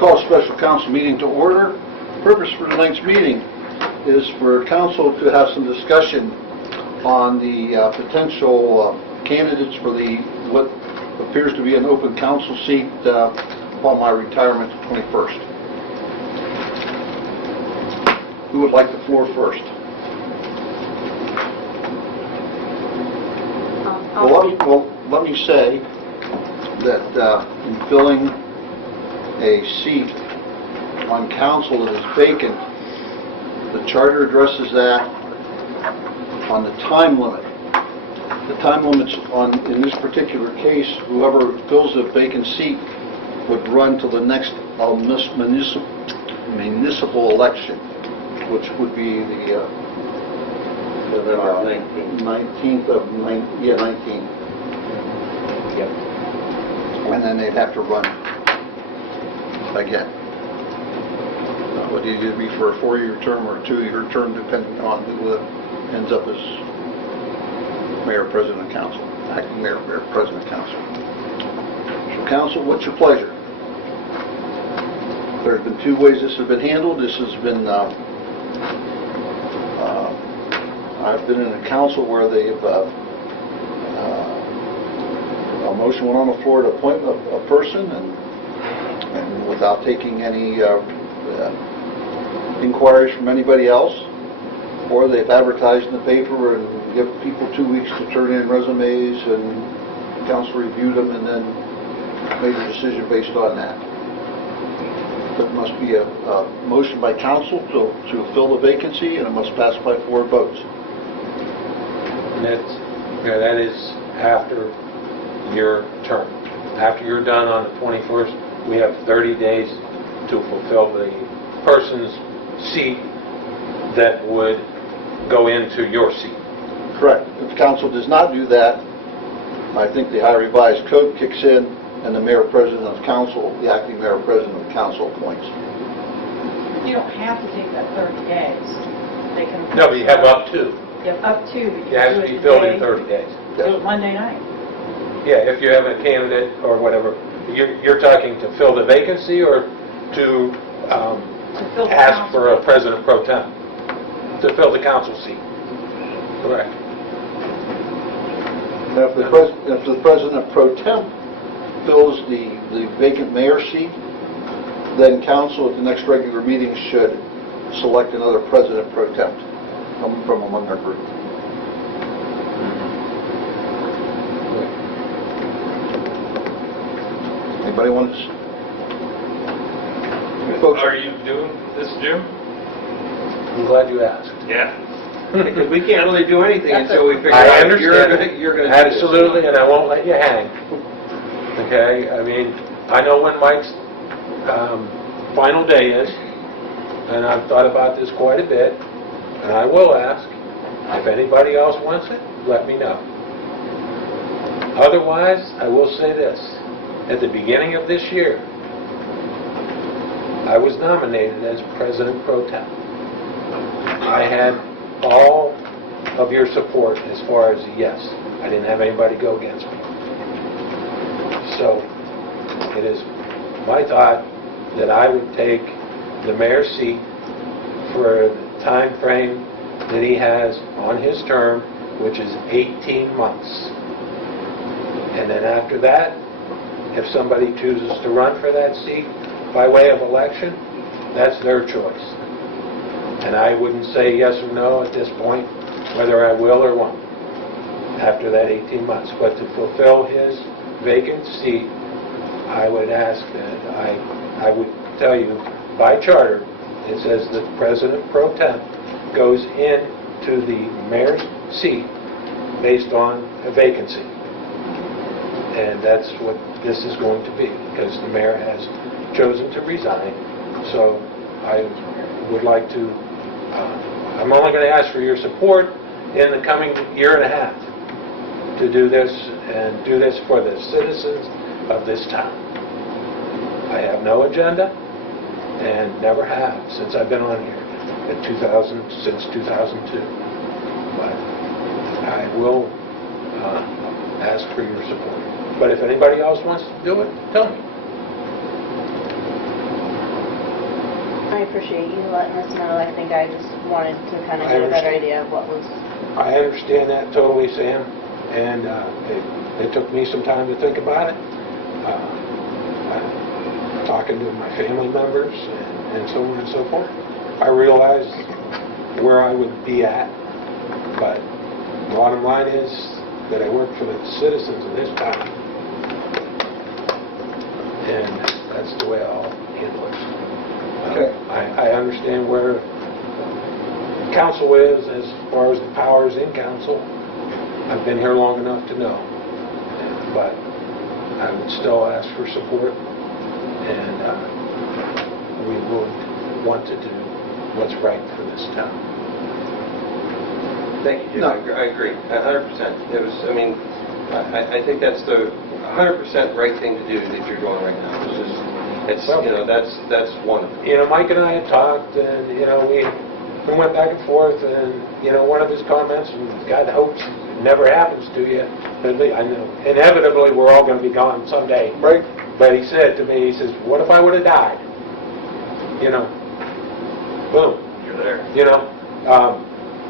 Call a special council meeting to order. Purpose for tonight's meeting is for council to have some discussion on the potential candidates for what appears to be an open council seat upon my retirement the 21st. Who would like the floor first? Let me say that in filling a seat on council that is vacant, the charter addresses that on the time limit. The time limits in this particular case, whoever fills a vacant seat would run to the next municipal election, which would be the 19th of 19. Yep. And then they'd have to run again. Would it either be for a 4-year term or a 2-year term, depending on who ends up as mayor, president, of council, acting mayor, president, of council. So, council, what's your pleasure? There's been 2 ways this has been handled. This has been I've been in a council where they've a motion went on the floor to appoint a person, and without taking any inquiries from anybody else, or they've advertised in the paper and give people 2 weeks to turn in resumes, and council reviewed them and then made a decision based on that. There must be a motion by council to fill the vacancy, and it must pass by 4 votes. And that is after your term. After you're done on the 21st, we have 30 days to fulfill the person's seat that would go into your seat. Correct. If council does not do that, I think the Ohio Revised Code kicks in, and the mayor president of council, the acting mayor president of council, appoints. You don't have to take that 30 days. They can. No, but you have up to. You have up to. But It has to be filled in 30 days. Do it Monday night. Yeah, if you have a candidate or whatever. You're talking to fill the vacancy or to fill the ask council. for a president pro tem? To fill the council seat. Correct. Now, if the president pro tem fills the vacant mayor seat, then council at the next regular meeting should select another president pro tem from among our group. Anybody want to? Folks, Are you doing this, Jim? I'm glad you asked. Yeah. Because we can't really do anything until we figure I out understand. you're going to do this. Absolutely, and I won't let you hang. Okay? I mean, I know when Mike's final day is, and I've thought about this quite a bit, and I will ask, if anybody else wants it, let me know. Otherwise, I will say this. At the beginning of this year, I was nominated as President Pro Tem. I had all of your support as far as a yes. I didn't have anybody go against me. So it is my thought that I would take the mayor's seat for the time frame that he has on his term, which is 18 months. And then after that, if somebody chooses to run for that seat by way of election, that's their choice. And I wouldn't say yes or no at this point, whether I will or won't, after that 18 months. But to fulfill his vacant seat, I would ask that I would tell you, by charter, it says that President Pro Tem goes into the mayor's seat based on a vacancy. And that's what this is going to be, because the mayor has chosen to resign. So I would like to, I'm only going to ask for your support in the coming year and a half to do this, and do this for the citizens of this town. I have no agenda, and never have since I've been on here since 2002. But I will ask for your support. But if anybody else wants to do it, tell me. I appreciate you letting us know. I think I just wanted to kind of I get a better understand. idea of what was... I understand that totally, Sam, and it took me some time to think about it. Talking to my family members and so on and so forth, I realized where I would be at, but the bottom line is that I work for the citizens of this town, and that's the way I'll handle it. Okay. I understand where council is as far as the powers in council. I've been here long enough to know, but I would still ask for support, and we would want to do what's right for this town. Thank you, Jim. No. I agree, 100%. It was, I mean, I think that's the 100% right thing to do that you're doing right now. It's Well, you know, that's wonderful. Mike and I had talked, and, we went back and forth, and, one of his comments, and God hopes it never happens to you, but I know, inevitably, we're all going to be gone someday. Right. But he said to me, he says, what if I would have died? Boom. You're there.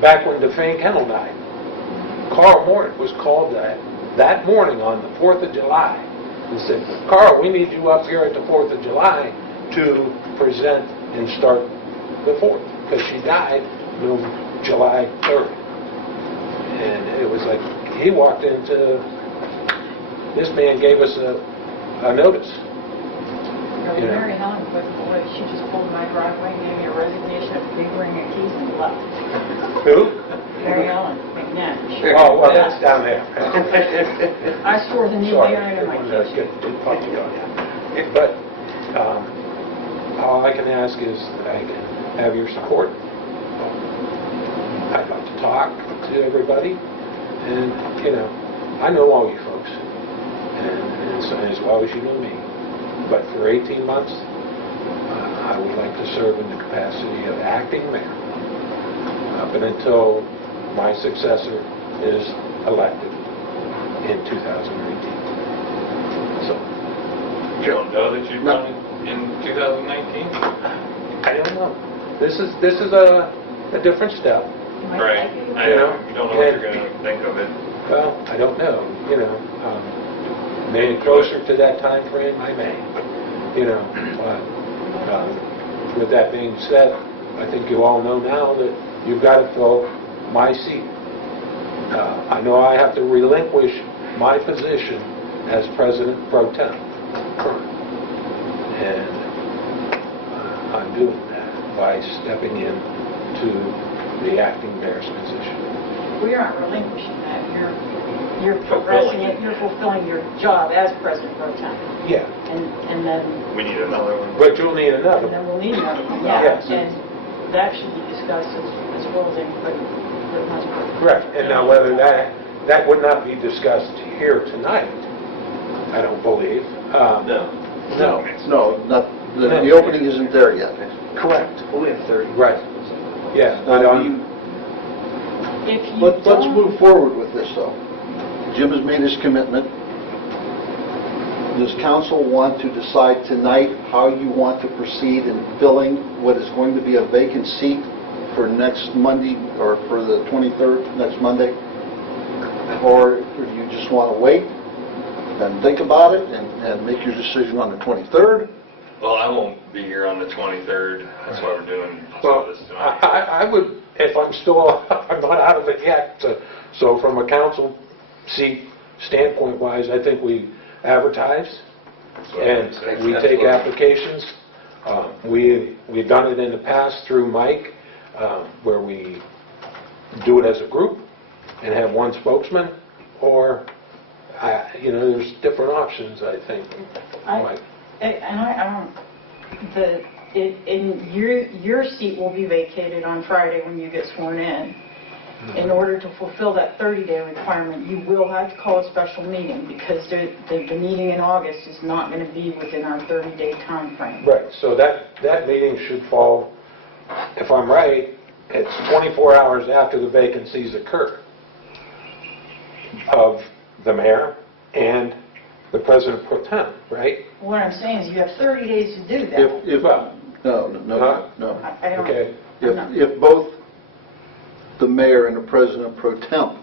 Back when Defane Kennel died, Carl Mort was called that morning on the 4th of July and said, Carl, we need you up here at the 4th of July to present and start the 4th, because she died on July 3rd. And it was like, he walked into, this man gave us a notice. Mary Helen couldn't believe, she just pulled my driveway, gave me a resignation, a big ring of keys, and left. Who? Mary Helen McNabb. Oh, well, that's down there. I swore the new Sorry. mayor in my That's kitchen. good. Didn't talk to you on that. But all I can ask is that I can have your support. I'd like to talk to everybody, and I know all you folks, and so as well as you know me. But for 18 months, I would like to serve in the capacity of acting mayor up and until my successor is elected in 2019. So, You don't know that you'd run in 2019? I don't know. This is a different step. Right. I know. You don't know what you're going to think of it. Well, I don't know. Maybe closer to that time frame, I may. But with that being said, I think you all know now that you've got to fill my seat. I know I have to relinquish my position as President Pro Tem, and I'm doing that by stepping in to the acting mayor's position. We aren't relinquishing that. You're progressing it, you're fulfilling your job as President Pro Tem. Yeah, And then, We need another one. but you'll need another. and then we'll need another one, yeah. Yes. And that should be discussed as well as anybody that wants to. Correct. And now whether that would not be discussed here tonight, I don't believe. No. No. No, the opening isn't there yet. Correct. We have 30. Right. Yeah. But If you Let's don't- move forward with this, though. Jim has made his commitment. Does council want to decide tonight how you want to proceed in filling what is going to be a vacant seat for next Monday, or for the 23rd, next Monday? Or do you just want to wait and think about it and make your decision on the 23rd? Well, I won't be here on the 23rd. That's why we're doing Well, this tonight. I would, if I'm still, I'm not out of it yet. So from a council seat standpoint wise, I think we advertise So I would and say- we take applications. We've done it in the past through Mike, where we do it as a group and have one spokesman, or, there's different options, I think, Mike. Your seat will be vacated on Friday when you get sworn in. In order to fulfill that 30-day requirement, you will have to call a special meeting, because the meeting in August is not going to be within our 30-day time frame. Right, so that meeting should fall, if I'm right, it's 24 hours after the vacancies occur of the mayor and the president pro tem, right? What I'm saying is you have 30 days to do that. If Well, No. I don't... Okay. I'm not- If both the mayor and the president pro temp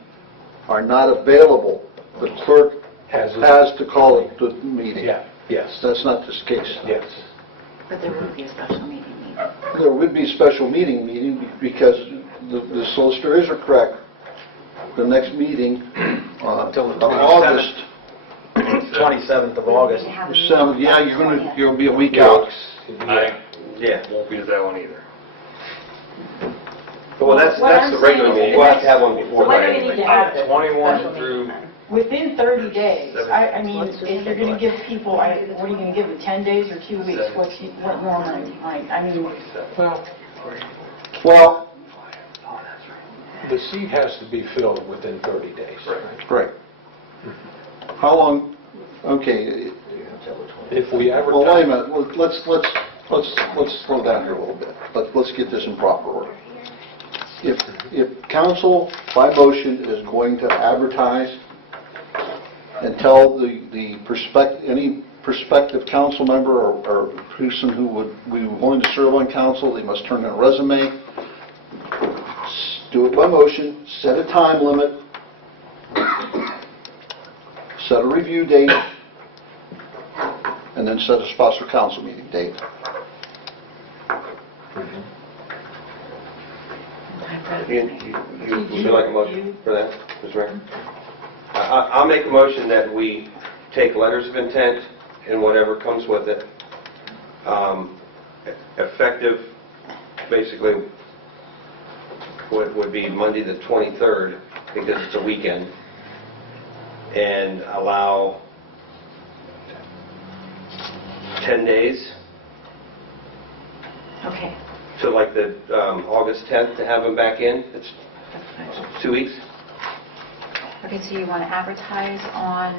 are not available, the clerk Has has to call it the meeting. Yeah, yes, That's not this case. yes. But there would be a special meeting. There would be a special meeting because the solicitors are correct. The next meeting, Till the August 27th of August. seventh. Yeah, you'll be a week out. Yeah. Won't be at that one either. Well, that's What I'm the regular saying is meeting. We'll have to have one before When that do we need anyway. to have this 21 special through- meeting then? Within 30 days. I mean, if you're going to give people, what are you going to give them, 10 days or 2 weeks? What normally, I mean, Well, The seat has to be filled within 30 days. right. How long, okay, If we well, wait a advertise, minute, let's slow down here a little bit. Let's get this in proper order. If council, by motion, is going to advertise and tell any prospective council member or person who would be willing to serve on council, they must turn in a resume, do it by motion, set a time limit, set a review date, and then set a special council meeting date. Would you like a motion for that, Mr. Mayor? I'll make a motion that we take letters of intent and whatever comes with it, effective, basically, would be Monday the 23rd, because it's a weekend, and allow 10 days Okay, to like the August 10th to have them back in. It's that's fine. 2 weeks. Okay, so you want to advertise on,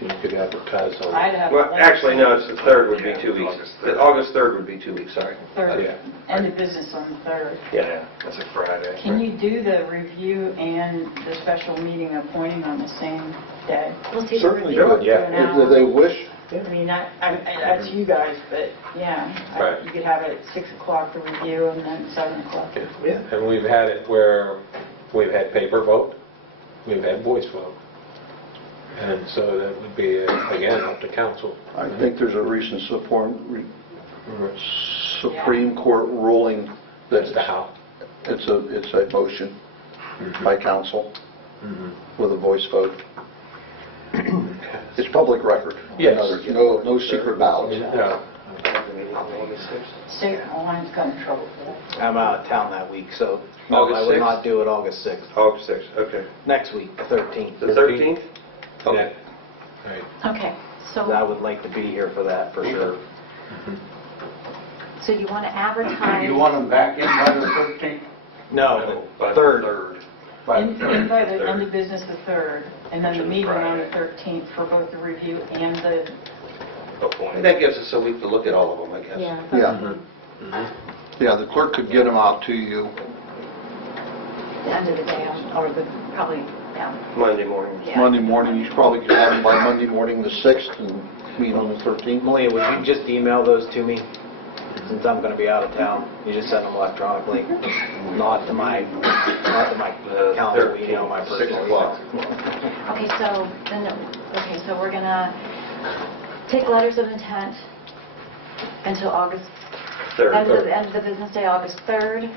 you could advertise on. I'd have... Well, actually, no, it's the 3rd would be 2 weeks. The August 3rd would be 2 weeks, sorry. Third, Yeah. end of business on the 3rd. Yeah, that's a Friday. Can you do the review and the special meeting appointing on the same day? we'll see the Certainly review. do it, Yeah. if they wish. I mean, that's you guys, but yeah, Right. you could have it at 6 o'clock for review and then 7 o'clock. And we've had it where we've had paper vote, we've had voice vote. And so that would be, again, up to council. I think there's a recent Supreme Court ruling That's the that how. it's a motion by council with a voice vote. It's public record. Yes. No secret ballots. Yeah. State line's got in trouble for that. I'm out of town that week, so no, August I would 6th? not do it August 6th. August 6th, okay. Next week, the 13th. The 13th? Okay. Right. Okay, I so, would like to be here for that, for sure. so you want to advertise, You want them back in by the 13th? No, By the 3rd. In by the end of business the 3rd, and then the meeting on the 13th for both the review and the... That gives us a week to look at all of them, I guess. Yeah. Yeah, the clerk could get them out to you. the end of the day, or the, probably, yeah. Monday morning. Yeah. Monday morning, you probably could have them by Monday morning the 6th and meet on the 13th. Malia, would you just email those to me? Since I'm going to be out of town, you just send them electronically, not to my calendar email, my 6 personal o'clock. email. Okay, so, then, okay, so we're going to take letters of intent until August, Third. end of the business day, August 3rd.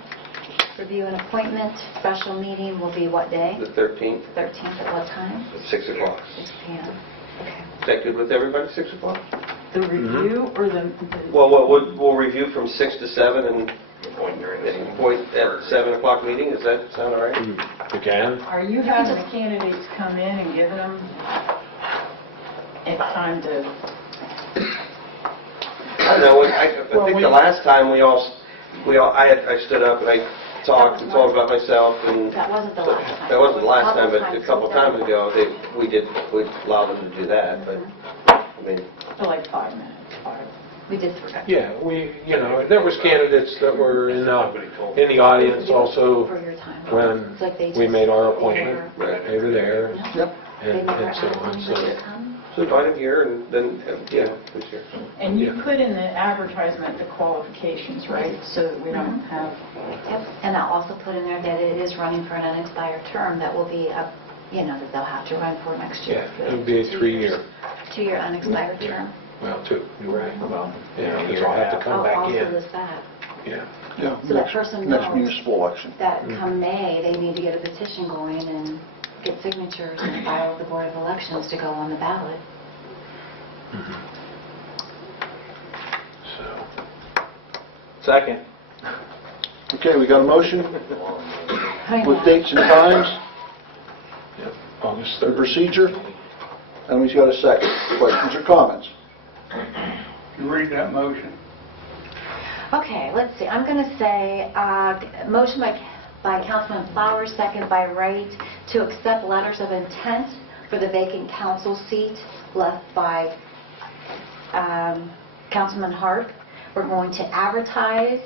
Review and appointment, special meeting will be what day? The 13th, 13th, at what time? at 6 o'clock. 6 p.m. Okay. Is that good with everybody, 6 o'clock? The review or the... Well, we'll review from 6 to 7 and appoint at 7 o'clock meeting. Does that sound all right? You can? Are you having the candidates come in and giving them time to... I don't know. I think the last time I stood up and I talked and told about myself and... That wasn't the last time. That wasn't the last time, but Couple a couple times times ago, we allowed them to do that, but, I mean, For like 5 minutes, 5. We did 3. Yeah, there was candidates that were in the audience also For your time. when It's like they we just- made our they appointment. never- right. They were there Yep. They and never and so asked on, anybody to so. come? So invite him here and then, who's here? And you put in the advertisement the qualifications, right? So that we don't have, Yep, and I'll also put in there that it is running for an unexpired term that will be up, that they'll have to run for next year. Yeah, it'll be a 3-year. 2-year unexpired term. Well, 2, you're right. Well, Yeah, you'll have to come Oh, back also in. list that. Yeah. Yeah, So that person next knows. municipal election. That come May, they need to get a petition going and get signatures and file with the Board of Elections to go on the ballot. So, Second. Okay, we got a motion Hang with on. dates and times yep, August and 3rd. procedure. And we've got a second. Questions or comments? You read that motion. Okay, let's see. I'm going to say motion by Councilman Flowers, second by Wright, to accept letters of intent for the vacant council seat left by Councilman Hart. We're going to advertise.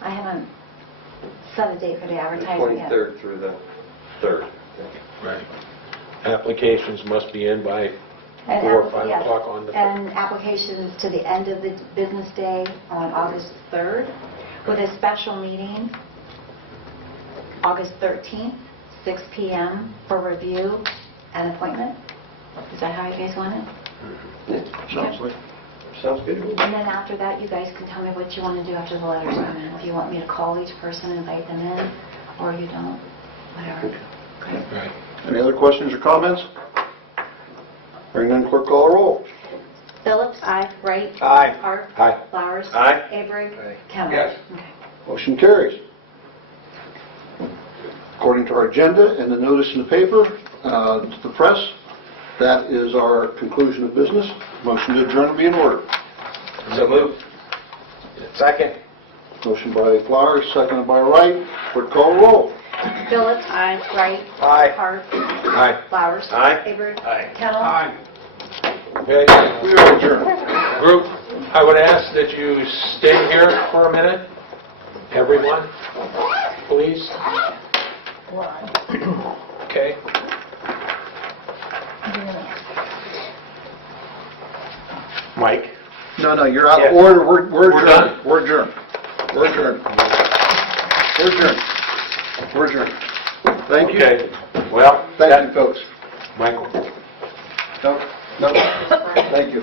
I haven't set a date for the The advertising yet. 23rd through the 3rd. Right. Applications must be in by And 4 or 5 yes, o'clock on the 3rd. and applications to the end of the business day on August 3rd, with a special meeting August 13th, 6 p.m. for review and appointment. Is that how you guys want it? Sounds good. And then after that, you guys can tell me what you want to do after the letters come in. If you want me to call each person, invite them in, or you don't, whatever. Great. Right. Any other questions or comments? Hearing none, clerk call a roll. Phillips? Aye. Wright? Aye. Hart? Aye. Flowers? Aye. Avery? Aye. Campbell? Yes. Okay. Motion carries. According to our agenda and the notice in the paper, to the press, that is our conclusion of business. Motion to adjourn will be in order. So moved. Second. Motion by Flowers, seconded by Wright. Clerk call a roll. Phillips? Aye. Wright? Aye. Hart? Aye. Flowers? Aye. Avery? Aye. Kendall? Aye. Okay. We are adjourned. Group, I would ask that you stay here for a minute. Everyone, please. Okay. Mike? No, you're out Yes. of order. We're We're adjourned. done? We're adjourned. We're adjourned. We're adjourned. We're adjourned. Thank you. Okay. Well, Thank you, folks. Michael. No, thank you.